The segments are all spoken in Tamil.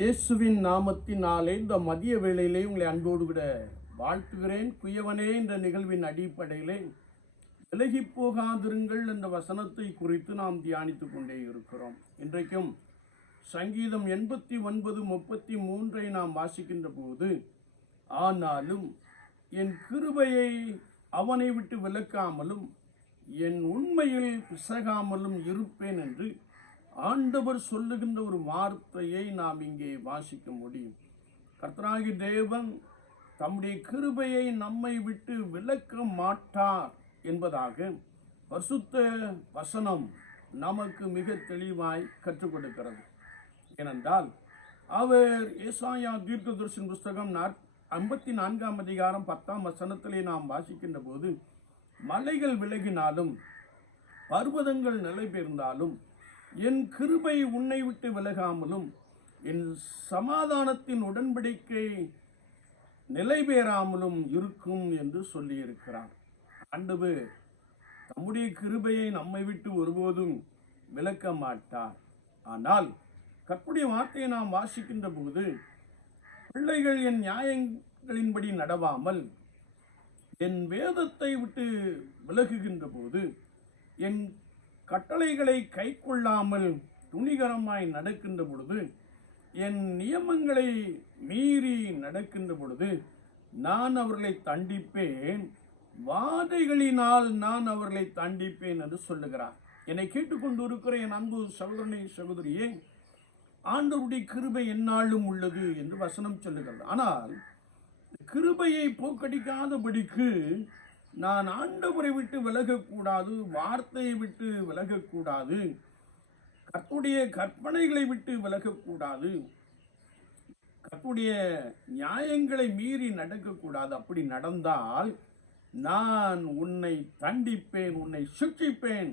இயேசுவின் நாமத்தினாலே இந்த மதிய வேளையிலே உங்களை அன்போடு விட வாழ்த்துகிறேன். குயவனே என்ற நிகழ்வின் அடிப்படையிலே விலகி போகாதிருங்கள் என்ற வசனத்தை குறித்து நாம் தியானித்து கொண்டே இருக்கிறோம். இன்றைக்கும் சங்கீதம் எண்பத்தி ஒன்பது முப்பத்தி மூன்றை நாம் வாசிக்கின்ற போது ஆனாலும் என் கிருபையை அவனை விட்டு விலக்காமலும் என் உண்மையில் பிசகாமலும் இருப்பேன் என்று ஆண்டவர் சொல்லுகின்ற ஒரு வார்த்தையை நாம் இங்கே வாசிக்க முடியும். கர்த்தராகி தேவன் தம்முடைய கிருபையை நம்மை விட்டு விலக்க மாட்டார் என்பதாக பசுத்த வசனம் நமக்கு மிக தெளிவாய் கற்றுக் கொடுக்கிறது. ஏனென்றால் அவர் ஏசாயா தீர்க்கதர்ஷன் புஸ்தகம் ஐம்பத்தி நான்காம் அதிகாரம் பத்தாம் வசனத்திலே நாம் வாசிக்கின்ற போது மலைகள் விலகினாலும் பர்வதங்கள் நிலை பெயர்ந்தாலும் என் கிருபை உன்னை விட்டு விலகாமலும் என் சமாதானத்தின் உடன்படிக்கை நிலை பெறாமலும் இருக்கும் என்று சொல்லியிருக்கிறார் ஆண்டவு தம்முடைய கிருபையை நம்மை விட்டு ஒருபோதும் விலக்க மாட்டார். ஆனால் கற்புடைய வார்த்தையை நாம் வாசிக்கின்ற போது பிள்ளைகள் என் நியாயங்களின்படி நடவாமல் என் வேதத்தை விட்டு விலகுகின்ற போது என் கட்டளைகளை கை கொள்ளாமல் துணிகரமாய் நடக்கின்ற பொழுது என் நியமங்களை மீறி நடக்கின்ற பொழுது நான் அவர்களை தண்டிப்பேன். வாதைகளினால் நான் அவர்களை தண்டிப்பேன் என்று சொல்லுகிறார். என்னை கேட்டுக்கொண்டு இருக்கிற என் அன்பு சகோதரனை சகோதரியே ஆண்டவருடைய கிருபை என்னாலும் உள்ளது என்று வசனம் சொல்லுகிறது. ஆனால் கிருபையை போக்கடிக்காதபடிக்கு நான் ஆண்டவரை விட்டு விலகக்கூடாது வார்த்தையை விட்டு விலகக்கூடாது கத்துடைய கற்பனைகளை விட்டு விலகக்கூடாது கத்துடைய நியாயங்களை மீறி நடக்கக்கூடாது. அப்படி நடந்தால் நான் உன்னை தண்டிப்பேன் உன்னை சுற்றிப்பேன்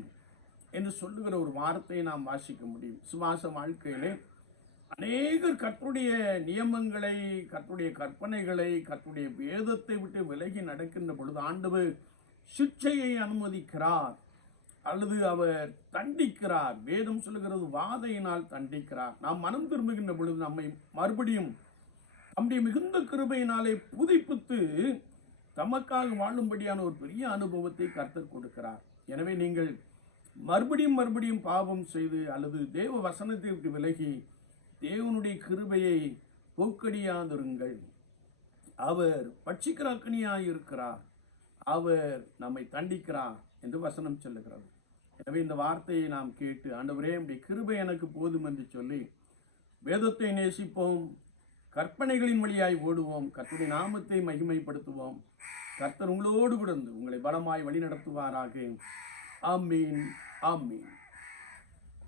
என்று சொல்லுகிற ஒரு வார்த்தையை நாம் வாசிக்க முடியும். சுவாச வாழ்க்கையிலே அநேகர் கற்றுடைய நியமங்களை கற்றுடைய கற்பனைகளை கற்றுடைய வேதத்தை விட்டு விலகி நடக்கின்ற பொழுது ஆண்டவர் சிக்ஷையை அனுமதிக்கிறார். அல்லது அவர் தண்டிக்கிறார். வேதம் சொல்லுகிறது வாதையினால் தண்டிக்கிறார். நாம் மனம் திரும்புகின்ற பொழுது நம்மை மறுபடியும் நம்முடைய மிகுந்த கிருபையினாலே புதுப்பித்து தமக்காக வாழும்படியான ஒரு பெரிய அனுபவத்தை கர்த்தர் கொடுக்கிறார். எனவே நீங்கள் மறுபடியும் மறுபடியும் பாவம் செய்து அல்லது தேவ வசனத்தை விட்டு விலகி தேவனுடைய கிருபையை போக்கடியாதிருங்கள். அவர் பட்சிக்கிறாக்கணியாக இருக்கிறார் அவர் நம்மை தண்டிக்கிறார் என்று வசனம் சொல்லுகிறது. எனவே இந்த வார்த்தையை நாம் கேட்டு ஆண்டவரே உடைய கிருபை எனக்கு போதும் என்று சொல்லி வேதத்தை நேசிப்போம். கற்பனைகளின் வழியாய் ஓடுவோம். கர்த்தருடைய நாமத்தை மகிமைப்படுத்துவோம். கர்த்தர் உங்களோடு கூட இருந்து உங்களை பலமாய் வழி நடத்துவாராக ஆமீன். ஆமீன்.